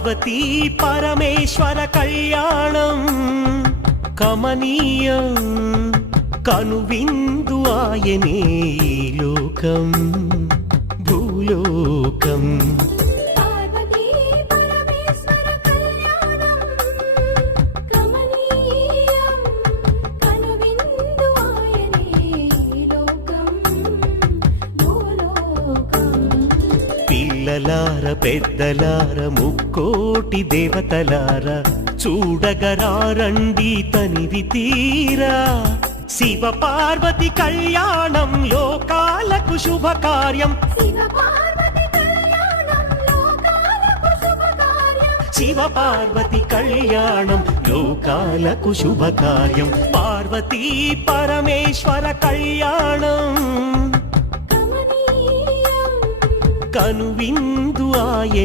పార్వతీ పరమేశ్వర కళ్యాణం కమనీయం కనువిందు ఆయనే ఈ లోకం భూలోకం. పార్వతీ పరమేశ్వర కళ్యాణం కమనీయం కనువిందు ఆయనే ఈ లోకం భూలోకం. పిల్లలార పెద్దలార ముక్కోటి దేవతలార చూడగరారండి తనివి తీరా. శివ పార్వతి కళ్యాణం లోకాలకు శుభకార్యం. శివ పార్వతి కళ్యాణం లోకాలకు శుభకార్యం. శివ పార్వతి కళ్యాణం లోకాలకు శుభకార్యం. పార్వతీ పరమేశ్వర కళ్యాణం కమనీయం కనువిందు ఆయనే